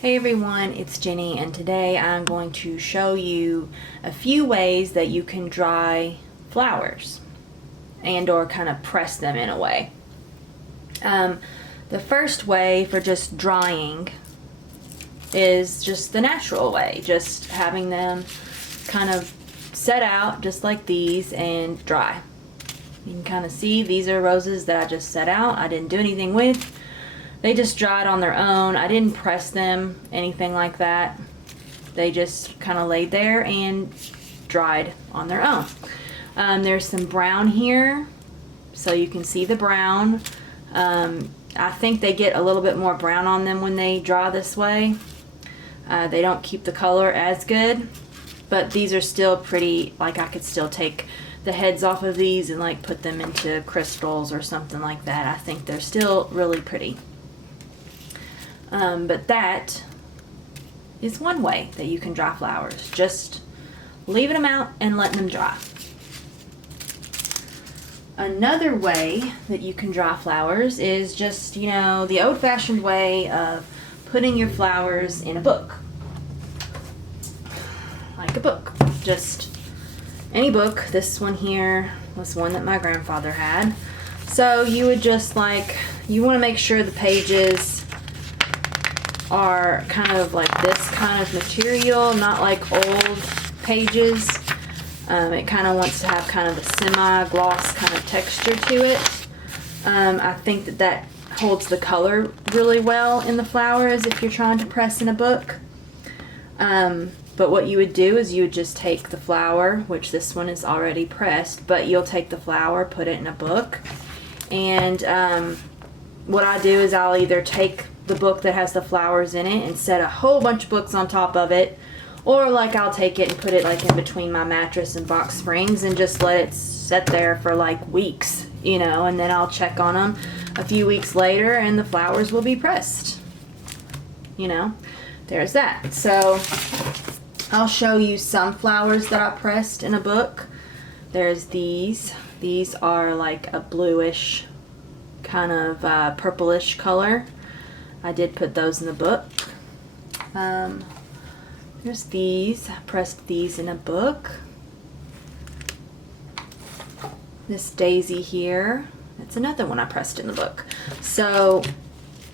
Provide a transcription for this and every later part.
Hey everyone, it's Jenny, and today I'm going to show you a few ways that you can dry flowers and or kind of press them in a way. The first way for just drying is just the natural way, just having them kind of set out just like these and dry. You can kind of see these are roses that I just set out. I didn't do anything with. They just dried on their own. I didn't press them, anything like that. They just kind of laid there and dried on their own. There's some brown here, so you can see the brown. I think they get a little bit more brown on them when they dry this way. They don't keep the color as good, but these are still pretty. Like, I could still take the heads off of these and like put them into crystals or something like that. I think they're still really pretty. But that is one way that you can dry flowers. Just leaving them out and letting them dry. Another way that you can dry flowers is just, the old-fashioned way of putting your flowers in a book. Like a book. Just any book. This one here was one that my grandfather had. So you would just you want to make sure the pages are kind of like this kind of material, not like old pages. It kind of wants to have kind of a semi-gloss kind of texture to it. I think that holds the color really well in the flowers if you're trying to press in a book. But what you would do is you would just take the flower, which this one is already pressed, but you'll take the flower, put it in a book, and what I do is I'll either take the book that has the flowers in it and set a whole bunch of books on top of it, or I'll take it and put it in between my mattress and box springs and just let it sit there for weeks, and then I'll check on them a few weeks later and the flowers will be pressed. There's that. So I'll show you some flowers that I pressed in a book. There's these. These are like a bluish kind of purplish color. I did put those in the book. There's these. I pressed these in a book. This daisy here, that's another one I pressed in the book. So,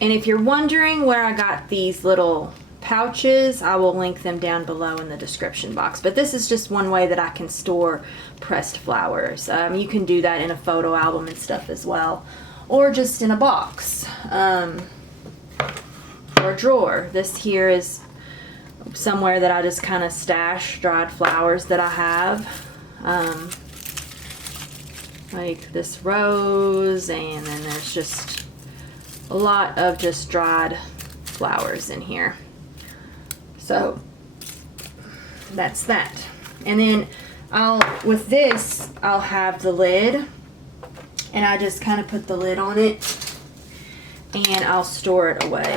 and if you're wondering where I got these little pouches, I will link them down below in the description box. But this is just one way that I can store pressed flowers. You can do that in a photo album and stuff as well, or just in a box. Or a drawer. This here is somewhere that I just kind of stash dried flowers that I have. Like this rose, and then there's just a lot of just dried flowers in here. So that's that. And then with this, I'll have the lid, and I just kind of put the lid on it, and I'll store it away.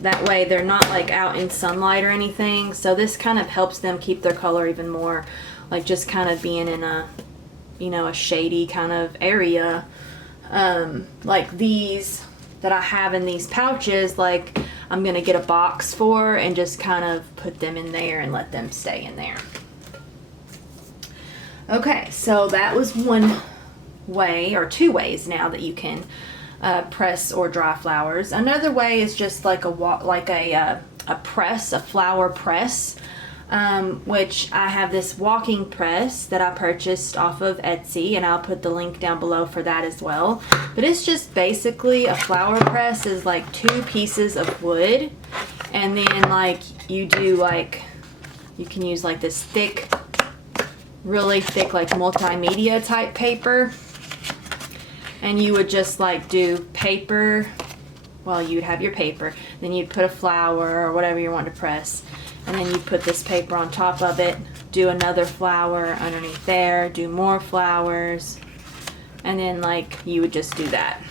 That way they're not out in sunlight or anything. So this kind of helps them keep their color even more, just kind of being in a, a shady kind of area. Like these that I have in these pouches, I'm gonna get a box for and just kind of put them in there and let them stay in there. Okay, so that was one way, or two ways now that you can press or dry flowers. Another way is just a press, a flower press, which I have this walking press that I purchased off of Etsy, and I'll put the link down below for that as well. But it's just basically a flower press is two pieces of wood, and then you do you can use this thick, really thick multimedia type paper. And you would just do paper, well, you'd have your paper, then you'd put a flower or whatever you want to press, and then you'd put this paper on top of it, do another flower underneath there, do more flowers, and then you would just do that.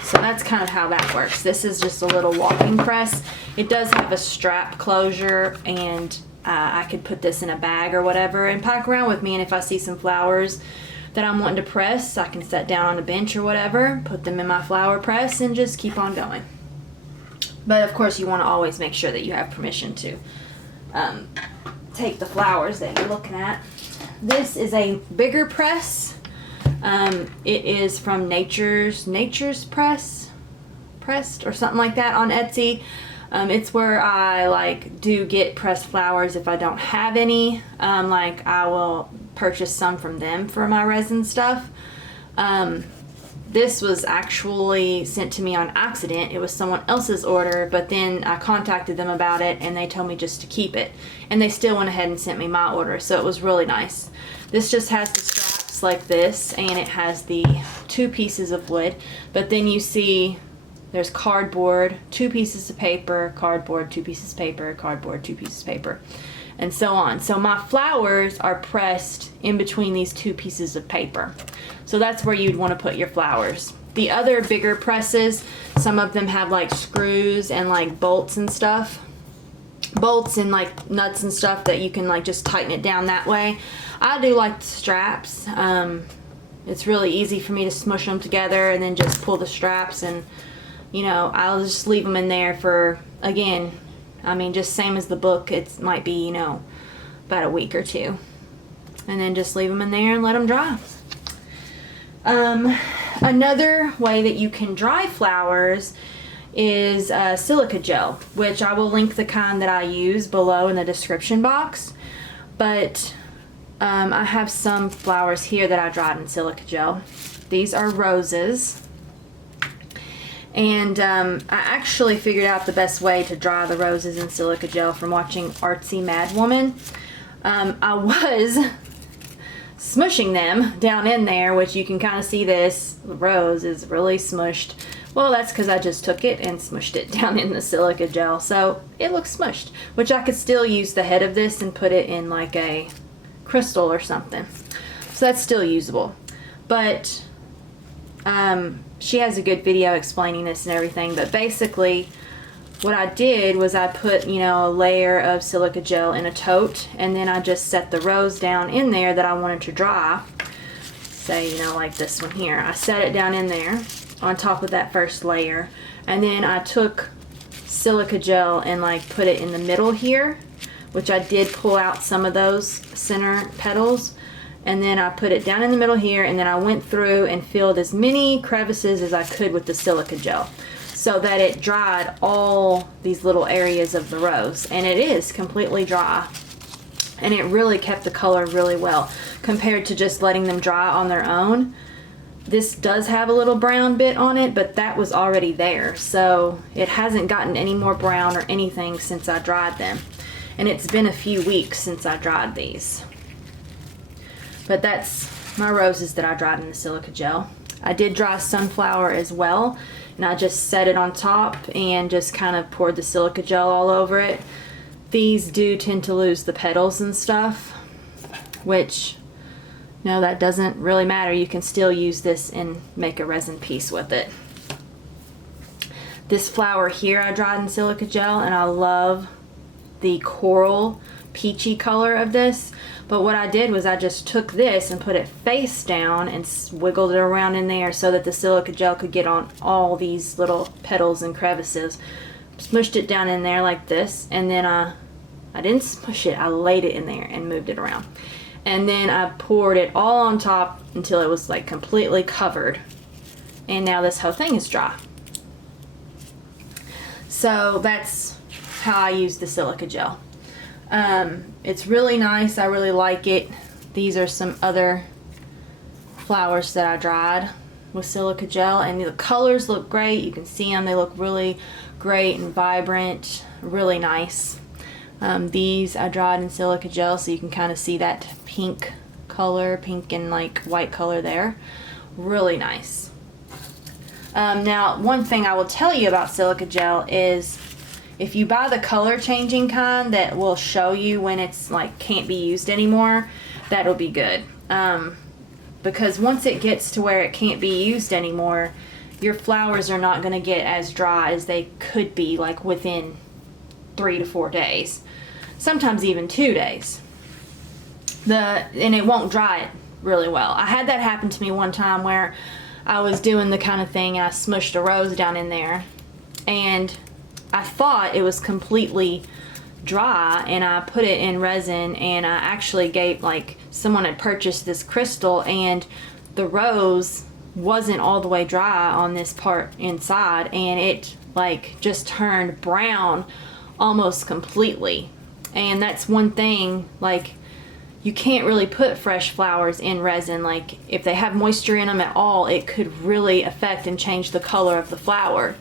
So that's kind of how that works. This is just a little walking press. It does have a strap closure, and I could put this in a bag or whatever and pack around with me, and if I see some flowers that I'm wanting to press, I can sit down on a bench or whatever, put them in my flower press, and just keep on going. But of course you want to always make sure that you have permission to take the flowers that you're looking at. This is a bigger press. It is from Nature's Pressed or something like that on Etsy. It's where I like do get pressed flowers if I don't have any. Like I will purchase some from them for my resin stuff. This was actually sent to me on accident. It was someone else's order, but then I contacted them about it and they told me just to keep it. And they still went ahead and sent me my order, so it was really nice. This just has the straps like this, and it has the 2 pieces of wood, but then you see there's cardboard, 2 pieces of paper, cardboard, 2 pieces of paper, cardboard, 2 pieces of paper, and so on. So my flowers are pressed in between these 2 pieces of paper. So that's where you'd want to put your flowers. The other bigger presses, some of them have like screws and like bolts and stuff. Bolts and like nuts and stuff that you can like just tighten it down that way. I do like the straps. It's really easy for me to smush them together and then just pull the straps, and you know, I'll just leave them in there for, again, I mean, just same as the book, it might be, you know, about a week or 2. And then just leave them in there and let them dry. Another way that you can dry flowers is Silica Gel, which I will link the kind that I use below in the description box. But I have some flowers here that I dried in Silica Gel. These are roses. And I actually figured out the best way to dry the roses in Silica Gel from watching Artsy Mad Woman. I was smushing them down in there, which you can kind of see this rose is really smushed. Well, that's because I just took it and smushed it down in the Silica Gel, so it looks smushed, which I could still use the head of this and put it in like a crystal or something. So that's still usable. But she has a good video explaining this and everything, but basically what I did was I put, you know, a layer of Silica Gel in a tote, and then I just set the rose down in there that I wanted to dry. Say, you know, like this one here. I set it down in there on top of that first layer, and then I took Silica Gel and like put it in the middle here, which I did pull out some of those center petals, and then I put it down in the middle here, and then I went through and filled as many crevices as I could with the Silica Gel so that it dried all these little areas of the rose, and it is completely dry, and it really kept the color really well compared to just letting them dry on their own. This does have a little brown bit on it, but that was already there, so it hasn't gotten any more brown or anything since I dried them. And it's been a few weeks since I dried these. But that's my roses that I dried in the Silica Gel. I did dry sunflower as well, and I just set it on top and just kind of poured the Silica Gel all over it. These do tend to lose the petals and stuff, which, no, that doesn't really matter. You can still use this and make a resin piece with it. This flower here I dried in Silica Gel, and I love the coral peachy color of this. But what I did was I just took this and put it face down and wiggled it around in there so that the Silica Gel could get on all these little petals and crevices. Smushed it down in there like this, and then I didn't smush it, I laid it in there and moved it around. And then I poured it all on top until it was like completely covered. And now this whole thing is dry. So that's how I use the Silica Gel. It's really nice. I really like it. These are some other flowers that I dried with Silica Gel, and the colors look great. You can see them. They look really great and vibrant. Really nice. These I dried in Silica Gel, so you can kind of see that pink color, pink and like white color there. Really nice. Now, one thing I will tell you about Silica Gel is if you buy the color changing kind that will show you when it's like can't be used anymore, that'll be good. Because once it gets to where it can't be used anymore, your flowers are not going to get as dry as they could be like within 3 to 4 days. Sometimes even 2 days. And it won't dry it really well. I had that happen to me one time where I was doing the kind of thing, I smushed a rose down in there, and I thought it was completely dry, and I put it in resin, and I actually gave, like, someone had purchased this crystal, and the rose wasn't all the way dry on this part inside, and it like just turned brown almost completely. And that's one thing, like, you can't really put fresh flowers in resin. Like, if they have moisture in them at all, it could really affect and change the color of the flower.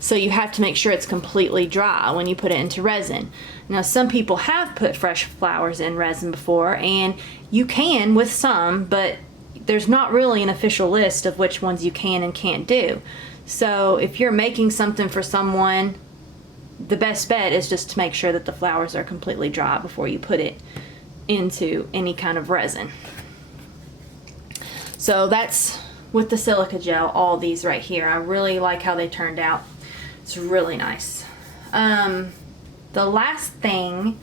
So you have to make sure it's completely dry when you put it into resin. Now, some people have put fresh flowers in resin before, and you can with some, but there's not really an official list of which ones you can and can't do. So if you're making something for someone, the best bet is just to make sure that the flowers are completely dry before you put it into any kind of resin. So that's with the silica gel, all these right here. I really like how they turned out. It's really nice. The last thing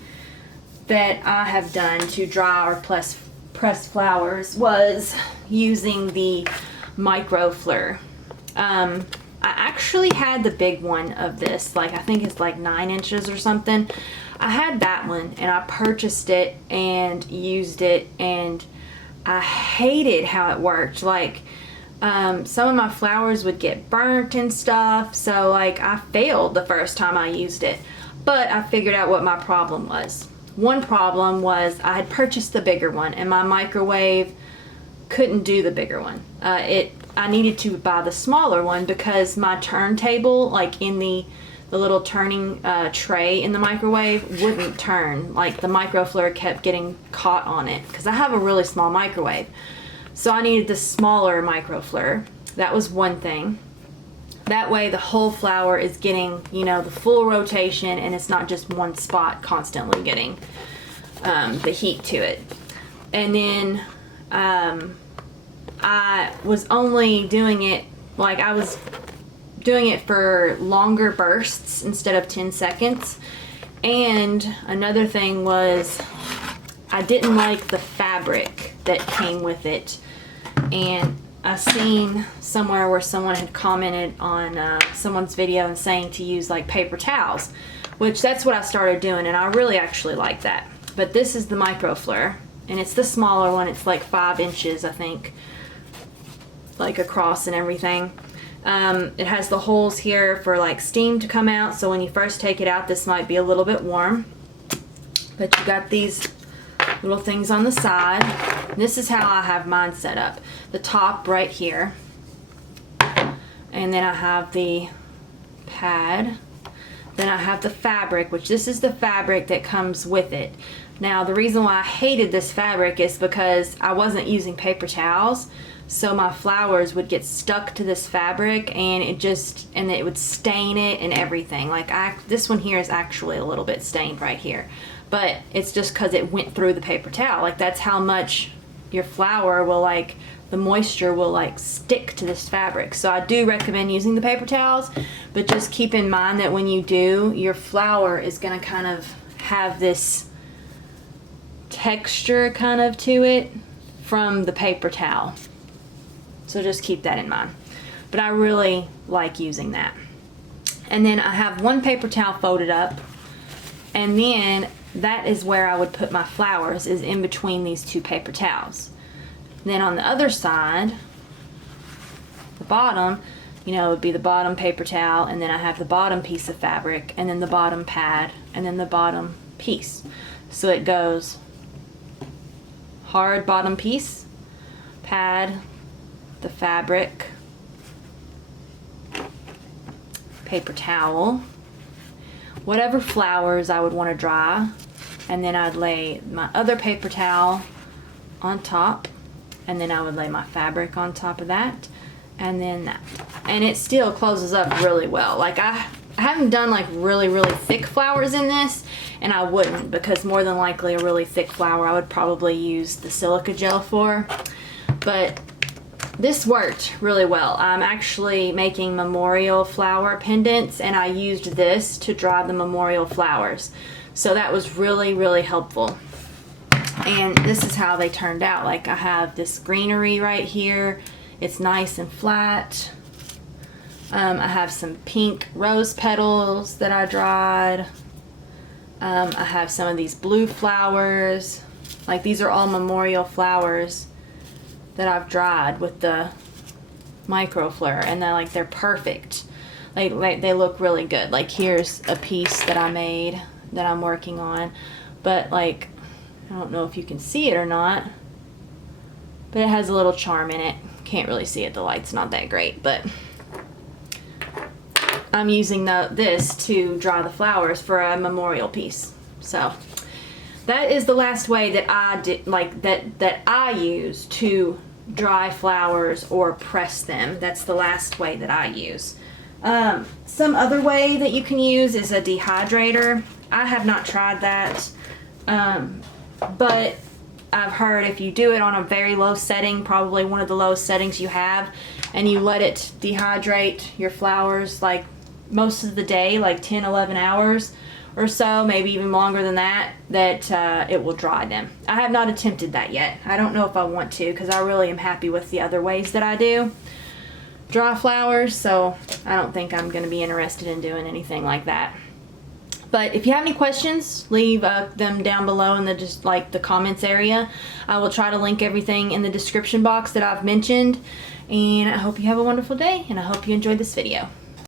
that I have done to dry or press flowers was using the microfleur. I actually had the big one of this, like, I think it's like 9 inches or something. I had that one, and I purchased it and used it, and I hated how it worked. Like, some of my flowers would get burnt and stuff, so like I failed the first time I used it. But I figured out what my problem was. One problem was I had purchased the bigger one, and my microwave couldn't do the bigger one. I needed to buy the smaller one because my turntable, like in the little turning tray in the microwave, wouldn't turn. Like, the microfleur kept getting caught on it because I have a really small microwave. So I needed the smaller microfleur. That was one thing. That way the whole flower is getting, you know, the full rotation, and it's not just one spot constantly getting the heat to it. And then I was only doing it, like, I was doing it for longer bursts instead of 10 seconds. And another thing was I didn't like the fabric that came with it. And I seen somewhere where someone had commented on someone's video and saying to use like paper towels, which that's what I started doing, and I really actually like that. But this is the microfleur, and it's the smaller one. It's like 5 inches, I think, like across and everything. It has the holes here for like steam to come out, so when you first take it out, this might be a little bit warm. But you got these little things on the side. This is how I have mine set up. The top right here, and then I have the pad. Then I have the fabric, which this is the fabric that comes with it. Now, the reason why I hated this fabric is because I wasn't using paper towels, so my flowers would get stuck to this fabric, and it would stain it and everything. Like, this one here is actually a little bit stained right here, but it's just because it went through the paper towel. Like, that's how much your flower will, like, the moisture will like stick to this fabric. So I do recommend using the paper towels, but just keep in mind that when you do, your flower is going to kind of have this texture kind of to it from the paper towel. So just keep that in mind. But I really like using that. And then I have one paper towel folded up, and then that is where I would put my flowers, is in between these two paper towels. Then on the other side, the bottom, you know, would be the bottom paper towel, and then I have the bottom piece of fabric, and then the bottom pad, and then the bottom piece. So it goes hard bottom piece, pad, the fabric, paper towel, whatever flowers I would want to dry, and then I'd lay my other paper towel on top, and then I would lay my fabric on top of that, and then that. And it still closes up really well. Like, I haven't done like really thick flowers in this, and I wouldn't, because more than likely a really thick flower I would probably use the silica gel for. But this worked really well. I'm actually making memorial flower pendants, and I used this to dry the memorial flowers. So that was really helpful. And this is how they turned out. Like, I have this greenery right here. It's nice and flat. I have some pink rose petals that I dried. I have some of these blue flowers. Like, these are all memorial flowers that I've dried with the microfleur, and they're perfect. Like they look really good. Like, here's a piece that I made that I'm working on, but like, I don't know if you can see it or not, but it has a little charm in it. Can't really see it, the light's not that great, but I'm using this to dry the flowers for a memorial piece. So that is the last way that I did, like, that I use to dry flowers or press them. That's the last way that I use. Some other way that you can use is a dehydrator. I have not tried that, but I've heard if you do it on a very low setting, probably one of the lowest settings you have, and you let it dehydrate your flowers like most of the day, like 10-11 hours or so, maybe even longer than that, it will dry them. I have not attempted that yet. I don't know if I want to, because I really am happy with the other ways that I do dry flowers, so I don't think I'm going to be interested in doing anything like that. But if you have any questions, leave them down below in the comments area. I will try to link everything in the description box that I've mentioned, and I hope you have a wonderful day, and I hope you enjoyed this video.